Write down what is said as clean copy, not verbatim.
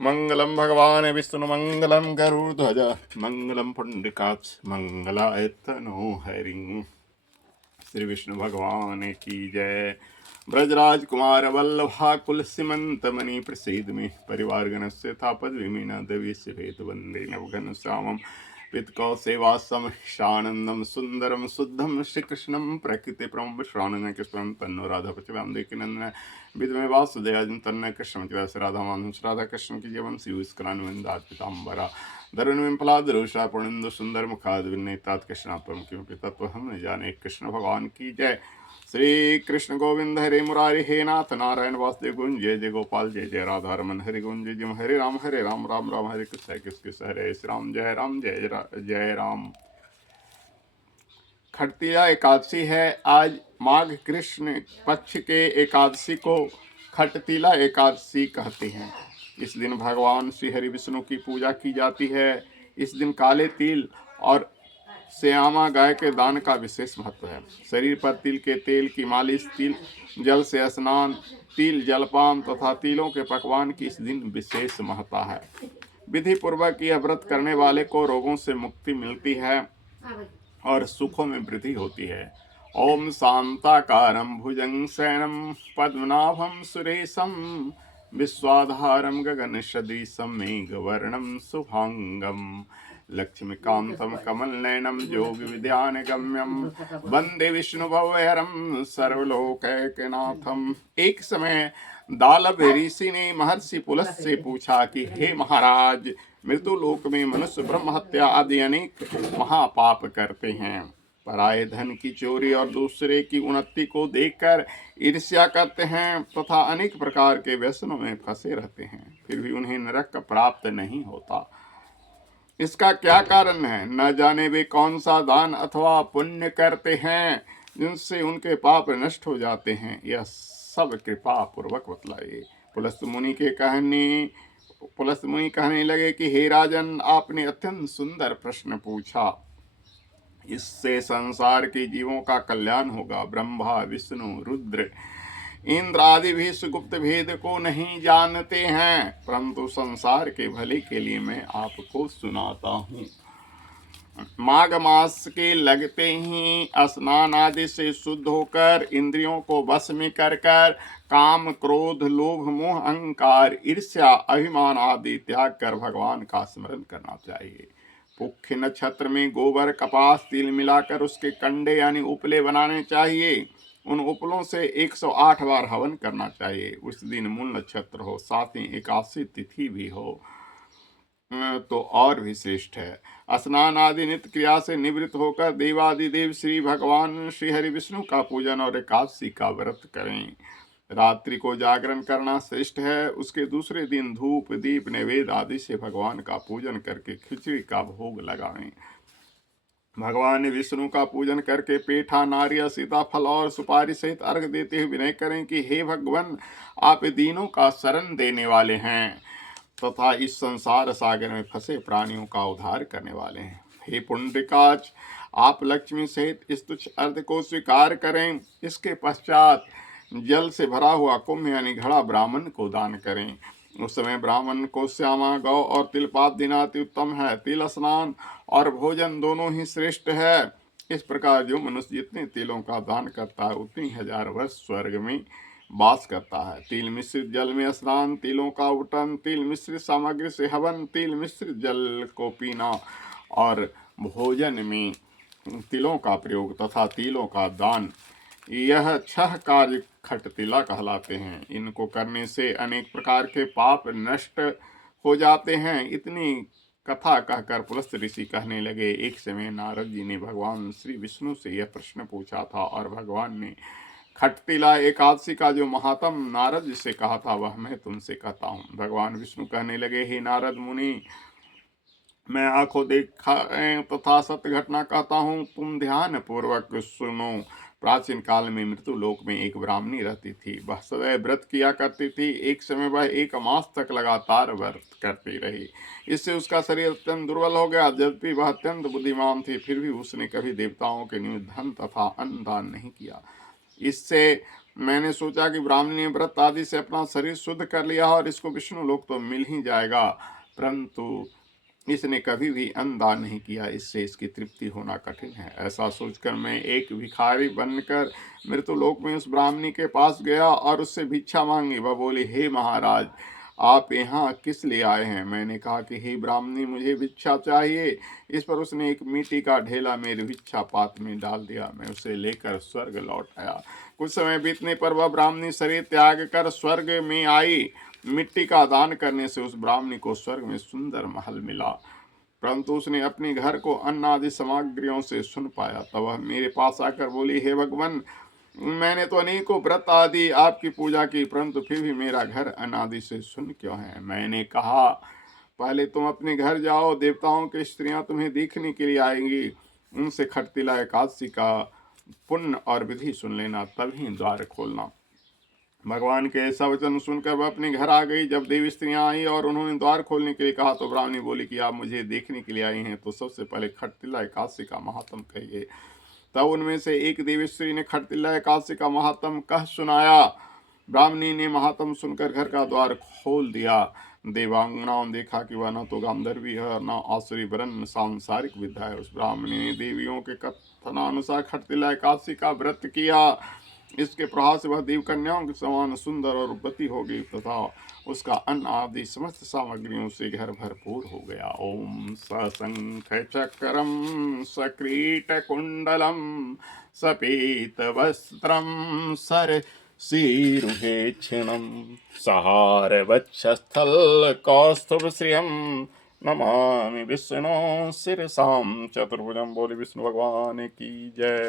मंगलम भगवान विष्णु मंगलम गरुड़ध्वज मंगलम पुंडरीकाक्ष मंगलाय तनो हरि। श्री विष्णु भगवान की जय। ब्रजराज कुमार वल्लभा कुल सीमंत मणि प्रसीद में परिवार गणस्य तापद विमीना देवी से भेद वंदे नवघन श्यामम पितकौ सेवासम शानंदम सुंदरम शुद्धम श्री कृष्णम प्रकृति प्रम श्रावण कृष्ण तन्नो राधा पचव्याम देखे नंदन विदमे वासुदेव तन्न कृष्ण राधा माधव राधा कृष्ण की जीवन शिवस्करान्विंदात पिताम्बरा धरुण विमलादरुषा पूर्णिंदु सुंदर मुखाद विनेतात कृष्णात्म क्योंकि तत्व हम न जाने। कृष्ण भगवान की जय। श्री कृष्ण गोविंद हरे मुरारी हे नाथ नारायण वासुदेव गुण जय जय गोपाल जय जय राधा रमन हरि गुण जय जय हरे राम राम राम हरे कृष्ण हरे राम जय जय राम। खट्टिया एकादशी है आज। माघ कृष्ण पक्ष के एकादशी को खटतिला एकादशी कहते हैं। इस दिन भगवान श्री हरि विष्णु की पूजा की जाती है। इस दिन काले तिल और श्यामा गाय के दान का विशेष महत्व है। शरीर पर तिल के तेल की मालिश, तिल जल से स्नान, तिल जलपान तथा तिलों के पकवान की इस दिन विशेष महत्ता है। विधि पूर्वक यह व्रत करने वाले को रोगों से मुक्ति मिलती है और सुखों में वृद्धि होती है। ओम शांताकारं भुजंग शयनं पद्मनाभं सुरेशं विश्वाधारं गगनसदृशं मेघवर्णं शुभांगं लक्ष्मीकान्तं कमलनयनं योगिविद्यानगम्यं वन्दे विष्णुभवहरं सर्वलोकैकनाथम्। एक समय दालभ ऋषि ने महर्षि पुलस्त से पूछा कि हे महाराज, मृत्युलोक में मनुष्य ब्रह्म हत्या आदि अनेक महापाप करते हैं। पराये धन की चोरी और दूसरे की उन्नति को देखकर ईर्ष्या करते हैं तथा अनेक प्रकार के व्यसनों में फंसे रहते हैं, फिर भी उन्हें नरक प्राप्त नहीं होता। इसका क्या कारण है? न जाने वे कौन सा दान अथवा पुण्य करते हैं जिनसे उनके पाप नष्ट हो जाते हैं। यह सब कृपा पूर्वक बतलाइए। पुलस्त मुनि कहने लगे कि हे राजन, आपने अत्यंत सुंदर प्रश्न पूछा। इससे संसार के जीवों का कल्याण होगा। ब्रह्मा विष्णु रुद्र इंद्र आदि भी सुगुप्त भेद को नहीं जानते हैं, परंतु संसार के भले के लिए मैं आपको सुनाता हूँ। माघ मास के लगते ही स्नान आदि से शुद्ध होकर इंद्रियों को वश में कर काम क्रोध लोभ मोह अहंकार ईर्ष्या अभिमान आदि त्याग कर भगवान का स्मरण करना चाहिए। पुख्य नक्षत्र में गोबर कपास तिल मिलाकर उसके कंडे यानी उपले बनाने चाहिए। उन उपलों से 108 बार हवन करना चाहिए। उस दिन मूल नक्षत्र हो, साथ ही एकादशी तिथि भी हो तो और भी श्रेष्ठ है। स्नान आदि नित्य क्रिया से निवृत्त होकर देवादिदेव श्री भगवान श्री हरि विष्णु का पूजन और एकादशी का व्रत करें। रात्रि को जागरण करना श्रेष्ठ है। उसके दूसरे दिन धूप दीप नैवेद्य आदि से भगवान का पूजन करके खिचड़ी का भोग लगाएं। भगवान विष्णु का पूजन करके पेठा नारियल सीताफल और सुपारी सहित अर्घ देते हुए विनय करें कि हे भगवान, आप दीनों का शरण देने वाले हैं तथा इस संसार सागर में फंसे प्राणियों का उद्धार करने वाले हैं। हे पुंडरीकाक्ष, आप लक्ष्मी सहित इस तुच्छ अर्घ को स्वीकार करें। इसके पश्चात जल से भरा हुआ कुंभ यानी घड़ा ब्राह्मण को दान करें। उस समय ब्राह्मण को श्यामा गौ और तिलपात देना अति उत्तम है। तिल स्नान और भोजन दोनों ही श्रेष्ठ है। इस प्रकार जो मनुष्य जितने तिलों का दान करता है उतनी 1000 वर्ष स्वर्ग में वास करता है। तिल मिश्रित जल में स्नान, तिलों का उठन, तिल मिश्रित सामग्री से हवन, तिल मिश्रित जल को पीना और भोजन में तिलों का प्रयोग तथा तिलों का दान, यह 6 कार्य खटतिला कहलाते हैं। इनको करने से अनेक प्रकार के पाप नष्ट हो जाते हैं। इतनी कथा कहकर पुलस्त ऋषि कहने लगे, एक समय नारद जी ने भगवान श्री विष्णु से यह प्रश्न पूछा था और भगवान ने खटतिला एकादशी का जो महात्म नारद जी से कहा था वह मैं तुमसे कहता हूँ। भगवान विष्णु कहने लगे, हे नारद मुनि, मैं आंखों देखा तथा सत्य घटना कहता हूँ, तुम ध्यान पूर्वक सुनो। प्राचीन काल में मृत्यु लोक में एक ब्राह्मणी रहती थी। वह सदैव व्रत किया करती थी। एक समय वह 1 मास तक लगातार व्रत करती रही। इससे उसका शरीर अत्यंत दुर्बल हो गया। यद्यपि वह अत्यंत बुद्धिमान थी, फिर भी उसने कभी देवताओं के निमित्त धन तथा अन्न दान नहीं किया। इससे मैंने सोचा कि ब्राह्मणी ने व्रत आदि से अपना शरीर शुद्ध कर लिया और इसको विष्णु लोक तो मिल ही जाएगा, परंतु इसने कभी भी अन्न दान नहीं किया, इससे इसकी तृप्ति होना कठिन है। ऐसा सोचकर मैं एक भिखारी बनकर मृत्युलोक में उस ब्राह्मणी के पास गया और उससे भिक्षा मांगी। वह बोली, हे महाराज, आप यहाँ किस लिए आए हैं? मैंने कहा कि हे ब्राह्मणी, मुझे भिक्षा चाहिए। इस पर उसने एक मिट्टी का ढेला मेरे भिक्षा पात्र में डाल दिया। मैं उसे लेकर स्वर्ग लौट आया। कुछ समय बीतने पर वह ब्राह्मणी शरीर त्याग कर स्वर्ग में आई। मिट्टी का दान करने से उस ब्राह्मणी को स्वर्ग में सुंदर महल मिला, परंतु उसने अपने घर को अन्न आदि सामग्रियों से सुन पाया। तब वह मेरे पास आकर बोली, हे भगवान, मैंने तो अनेकों व्रत आदि आपकी पूजा की, परंतु फिर भी मेरा घर अनादि से सुन क्यों है? मैंने कहा, पहले तुम अपने घर जाओ, देवताओं की स्त्रियां तुम्हें देखने के लिए आएंगी, उनसे खटतिला एकादशी का पुण्य और विधि सुन लेना, तभी द्वार खोलना। भगवान के ऐसा वचन सुनकर वह अपने घर आ गई। जब देवी स्त्रियां आई और उन्होंने द्वार खोलने के लिए कहा तो ब्राह्मणी बोली कि आप मुझे देखने के लिए आई हैं, तो सबसे पहले खटतिला एकादशी का महात्म कहिए। तब उनमें से एक देवी स्त्री ने खटतिला एकादशी का महात्म कह सुनाया। ब्राह्मणी ने महात्म सुनकर घर का द्वार खोल दिया। देवांगनाओं ने देखा कि वह न तो गांधर्वी है और न आसुरी वरन सांसारिक विद्या है। उस ब्राह्मणी ने देवियों के कथनानुसार खटतिला एकादशी का व्रत किया। इसके प्रभाव से वह देव कन्याओं के समान सुंदर और रूपवती हो गई तथा उसका अन्न आदि समस्त सामग्रियों से घर भरपूर हो गया। ओम सशंख चक्रम सक्रीट कुंडलम सपीत वस्त्रम सर शीरुहे क्षिणम सहार वक्षस्थल कौस्तुभ श्रियम नमामि विष्णु शिरसाम चतुर्भुजम। बोले विष्णु भगवान की जय।